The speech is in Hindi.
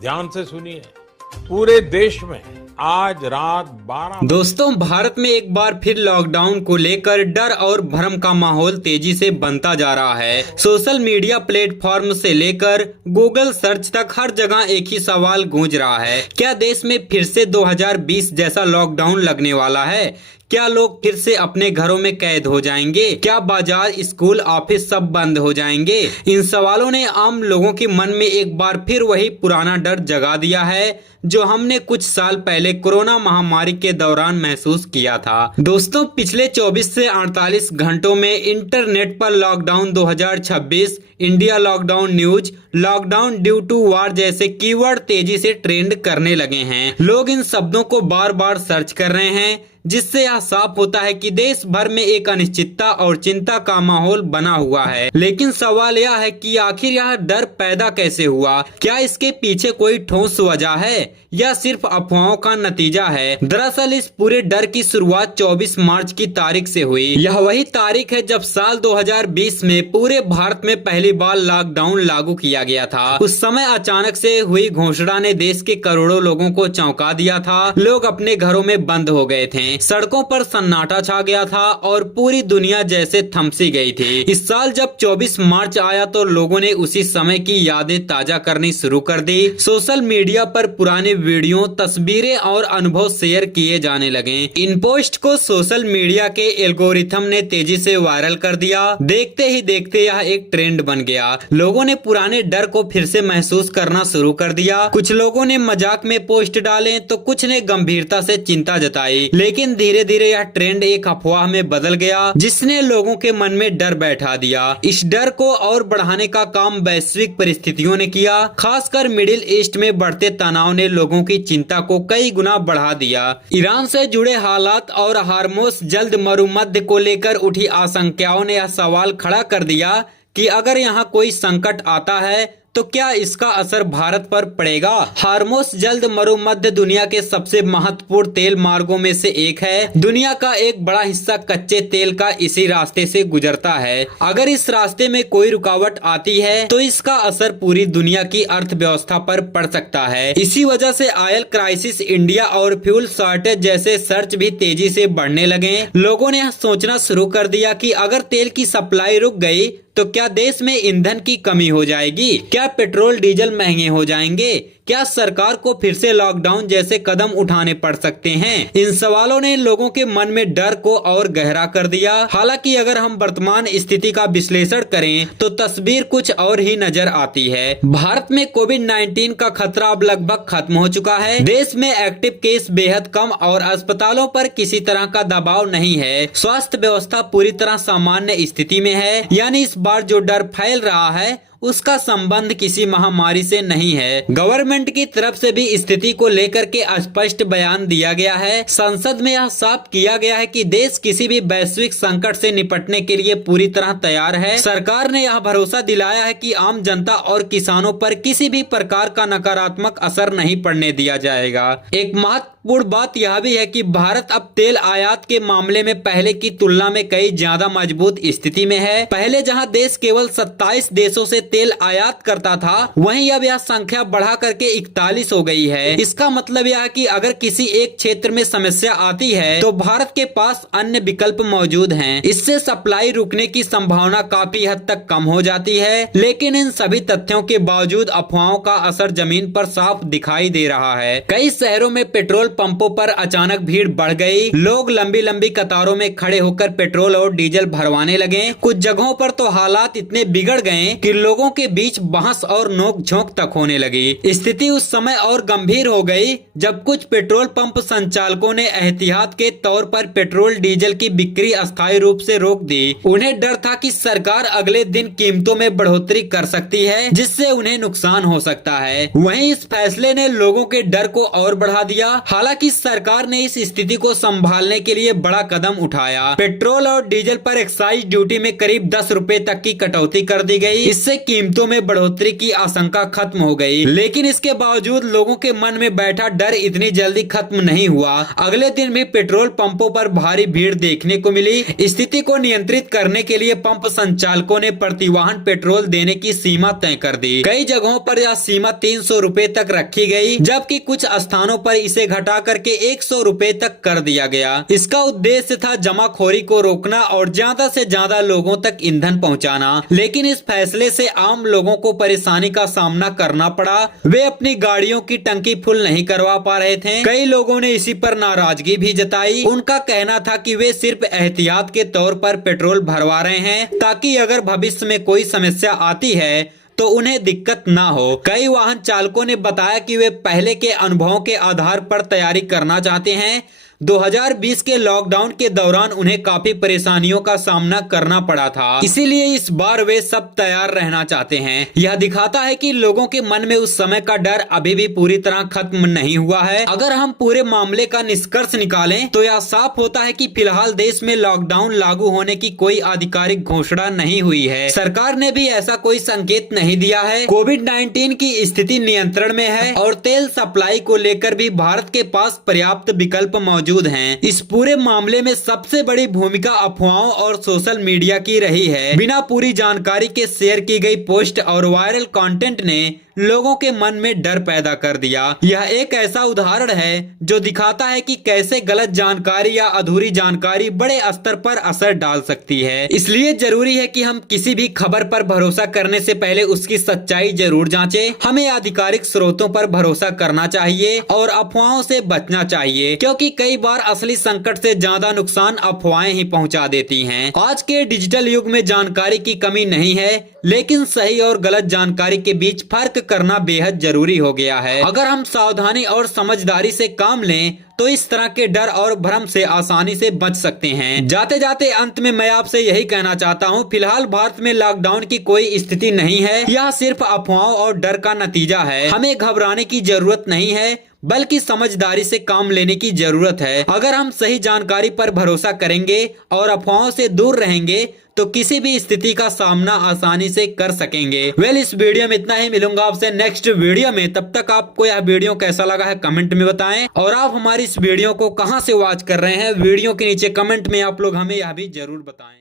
ध्यान से सुनिए। पूरे देश में आज रात 12 दोस्तों, भारत में एक बार फिर लॉकडाउन को लेकर डर और भ्रम का माहौल तेजी से बनता जा रहा है। सोशल मीडिया प्लेटफॉर्म से लेकर गूगल सर्च तक हर जगह एक ही सवाल गूंज रहा है। क्या देश में फिर से 2020 जैसा लॉकडाउन लगने वाला है? क्या लोग फिर से अपने घरों में कैद हो जाएंगे? क्या बाजार, स्कूल, ऑफिस सब बंद हो जाएंगे? इन सवालों ने आम लोगों के मन में एक बार फिर वही पुराना डर जगा दिया है जो हमने कुछ साल पहले कोरोना महामारी के दौरान महसूस किया था। दोस्तों, पिछले 24 से 48 घंटों में इंटरनेट पर lockdown 2026, India lockdown news, lockdown due to war जैसे कीवर्ड तेजी से ट्रेंड करने लगे हैं। लोग इन शब्दों को बार बार सर्च कर रहे हैं, जिससे यह साफ होता है कि देश भर में एक अनिश्चितता और चिंता का माहौल बना हुआ है। लेकिन सवाल यह है कि आखिर यह डर पैदा कैसे हुआ? क्या इसके पीछे कोई ठोस वजह है या सिर्फ अफवाहों का नतीजा है? दरअसल इस पूरे डर की शुरुआत 24 मार्च की तारीख से हुई। यह वही तारीख है जब साल 2020 में पूरे भारत में पहली बार लॉकडाउन लागू किया गया था। उस समय अचानक से हुई घोषणा ने देश के करोड़ों लोगों को चौंका दिया था। लोग अपने घरों में बंद हो गए थे, सड़कों पर सन्नाटा छा गया था और पूरी दुनिया जैसे थमसी गई थी। इस साल जब 24 मार्च आया तो लोगों ने उसी समय की यादें ताजा करनी शुरू कर दी। सोशल मीडिया पर पुराने वीडियो, तस्वीरें और अनुभव शेयर किए जाने लगे। इन पोस्ट को सोशल मीडिया के एल्गोरिथम ने तेजी से वायरल कर दिया। देखते ही देखते यह एक ट्रेंड बन गया। लोगों ने पुराने डर को फिर से महसूस करना शुरू कर दिया। कुछ लोगों ने मजाक में पोस्ट डाले तो कुछ ने गंभीरता से चिंता जताई। लेकिन धीरे धीरे यह ट्रेंड एक अफवाह में बदल गया, जिसने लोगों के मन में डर बैठा दिया। इस डर को और बढ़ाने का काम वैश्विक परिस्थितियों ने किया। खासकर मिडिल ईस्ट में बढ़ते तनाव ने लोगों की चिंता को कई गुना बढ़ा दिया। ईरान से जुड़े हालात और हार्मोस जल्द मरुमध्य को लेकर उठी आशंकाओं ने यह सवाल खड़ा कर दिया कि अगर यहाँ कोई संकट आता है तो क्या इसका असर भारत पर पड़ेगा। हार्मोस जल्द मरुमध्य दुनिया के सबसे महत्वपूर्ण तेल मार्गों में से एक है। दुनिया का एक बड़ा हिस्सा कच्चे तेल का इसी रास्ते से गुजरता है। अगर इस रास्ते में कोई रुकावट आती है तो इसका असर पूरी दुनिया की अर्थव्यवस्था पर पड़ सकता है। इसी वजह से ऑयल क्राइसिस, इंडिया और फ्यूल शॉर्टेज जैसे सर्च भी तेजी से बढ़ने लगे। लोगों ने सोचना शुरू कर दिया कि अगर तेल की सप्लाई रुक गई तो क्या देश में ईंधन की कमी हो जाएगी? क्या पेट्रोल डीजल महंगे हो जाएंगे? क्या सरकार को फिर से लॉकडाउन जैसे कदम उठाने पड़ सकते हैं? इन सवालों ने लोगों के मन में डर को और गहरा कर दिया। हालांकि अगर हम वर्तमान स्थिति का विश्लेषण करें तो तस्वीर कुछ और ही नजर आती है। भारत में कोविड-19 का खतरा अब लगभग खत्म हो चुका है। देश में एक्टिव केस बेहद कम और अस्पतालों पर किसी तरह का दबाव नहीं है। स्वास्थ्य व्यवस्था पूरी तरह सामान्य स्थिति में है। यानी इस बार जो डर फैल रहा है उसका संबंध किसी महामारी से नहीं है। गवर्नमेंट की तरफ से भी स्थिति को लेकर के स्पष्ट बयान दिया गया है। संसद में यह साफ किया गया है कि देश किसी भी वैश्विक संकट से निपटने के लिए पूरी तरह तैयार है। सरकार ने यह भरोसा दिलाया है कि आम जनता और किसानों पर किसी भी प्रकार का नकारात्मक असर नहीं पड़ने दिया जाएगा। एक महत्वपूर्ण बात यह भी है कि भारत अब तेल आयात के मामले में पहले की तुलना में कई ज्यादा मजबूत स्थिति में है। पहले जहां देश केवल 27 देशों से तेल आयात करता था, वहीं अब यह संख्या बढ़ा करके 41 हो गई है। इसका मतलब यह है कि अगर किसी एक क्षेत्र में समस्या आती है तो भारत के पास अन्य विकल्प मौजूद हैं। इससे सप्लाई रुकने की संभावना काफी हद तक कम हो जाती है। लेकिन इन सभी तथ्यों के बावजूद अफवाहों का असर जमीन पर साफ दिखाई दे रहा है। कई शहरों में पेट्रोल पंपों पर अचानक भीड़ बढ़ गई। लोग लंबी लंबी कतारों में खड़े होकर पेट्रोल और डीजल भरवाने लगे। कुछ जगहों पर तो हालात इतने बिगड़ गए कि लोगों के बीच बहस और नोक-झोंक तक होने लगी। स्थिति उस समय और गंभीर हो गई जब कुछ पेट्रोल पंप संचालकों ने एहतियात के तौर पर पेट्रोल डीजल की बिक्री अस्थायी रूप से रोक दी। उन्हें डर था कि सरकार अगले दिन कीमतों में बढ़ोतरी कर सकती है, जिससे उन्हें नुकसान हो सकता है। वहीं इस फैसले ने लोगों के डर को और बढ़ा दिया। हालांकि हालांकि सरकार ने इस स्थिति को संभालने के लिए बड़ा कदम उठाया। पेट्रोल और डीजल पर एक्साइज ड्यूटी में करीब 10 रुपए तक की कटौती कर दी गई। इससे कीमतों में बढ़ोतरी की आशंका खत्म हो गई। लेकिन इसके बावजूद लोगों के मन में बैठा डर इतनी जल्दी खत्म नहीं हुआ। अगले दिन भी पेट्रोल पंपों पर भारी भीड़ देखने को मिली। स्थिति को नियंत्रित करने के लिए पंप संचालकों ने प्रतिवाहन पेट्रोल देने की सीमा तय कर दी। कई जगहों पर यह सीमा 300 रुपए तक रखी गई, जबकि कुछ स्थानों पर इसे घटा करके 100 रुपए तक कर दिया गया। इसका उद्देश्य था जमाखोरी को रोकना और ज्यादा से ज्यादा लोगों तक ईंधन पहुंचाना। लेकिन इस फैसले से आम लोगों को परेशानी का सामना करना पड़ा। वे अपनी गाड़ियों की टंकी फुल नहीं करवा पा रहे थे। कई लोगों ने इसी पर नाराजगी भी जताई। उनका कहना था कि वे सिर्फ एहतियात के तौर पर पेट्रोल भरवा रहे हैं, ताकि अगर भविष्य में कोई समस्या आती है तो उन्हें दिक्कत ना हो। कई वाहन चालकों ने बताया कि वे पहले के अनुभवों के आधार पर तैयारी करना चाहते हैं। 2020 के लॉकडाउन के दौरान उन्हें काफी परेशानियों का सामना करना पड़ा था, इसीलिए इस बार वे सब तैयार रहना चाहते हैं। यह दिखाता है कि लोगों के मन में उस समय का डर अभी भी पूरी तरह खत्म नहीं हुआ है। अगर हम पूरे मामले का निष्कर्ष निकालें तो यह साफ होता है कि फिलहाल देश में लॉकडाउन लागू होने की कोई आधिकारिक घोषणा नहीं हुई है। सरकार ने भी ऐसा कोई संकेत नहीं दिया है। कोविड-19 की स्थिति नियंत्रण में है और तेल सप्लाई को लेकर भी भारत के पास पर्याप्त विकल्प मौजूद हैं। इस पूरे मामले में सबसे बड़ी भूमिका अफवाहों और सोशल मीडिया की रही है। बिना पूरी जानकारी के शेयर की गई पोस्ट और वायरल कंटेंट ने लोगों के मन में डर पैदा कर दिया। यह एक ऐसा उदाहरण है जो दिखाता है कि कैसे गलत जानकारी या अधूरी जानकारी बड़े स्तर पर असर डाल सकती है। इसलिए जरूरी है कि हम किसी भी खबर पर भरोसा करने से पहले उसकी सच्चाई जरूर जांचें। हमें आधिकारिक स्रोतों पर भरोसा करना चाहिए और अफवाहों से बचना चाहिए, क्योंकि कई बार असली संकट से ज्यादा नुकसान अफवाहें ही पहुंचा देती हैं। आज के डिजिटल युग में जानकारी की कमी नहीं है, लेकिन सही और गलत जानकारी के बीच फर्क करना बेहद जरूरी हो गया है। अगर हम सावधानी और समझदारी से काम लें तो इस तरह के डर और भ्रम से आसानी से बच सकते हैं। जाते जाते अंत में मैं आपसे यही कहना चाहता हूं, फिलहाल भारत में लॉकडाउन की कोई स्थिति नहीं है। यह सिर्फ अफवाहों और डर का नतीजा है। हमें घबराने की जरूरत नहीं है, बल्कि समझदारी से काम लेने की जरूरत है। अगर हम सही जानकारी पर भरोसा करेंगे और अफवाहों से दूर रहेंगे तो किसी भी स्थिति का सामना आसानी से कर सकेंगे। इस वीडियो में इतना ही। मिलूंगा आपसे नेक्स्ट वीडियो में। तब तक आपको यह वीडियो कैसा लगा है कमेंट में बताएं, और आप हमारी इस वीडियो को कहां से वॉच कर रहे हैं वीडियो के नीचे कमेंट में आप लोग हमें यह भी जरूर बताएं।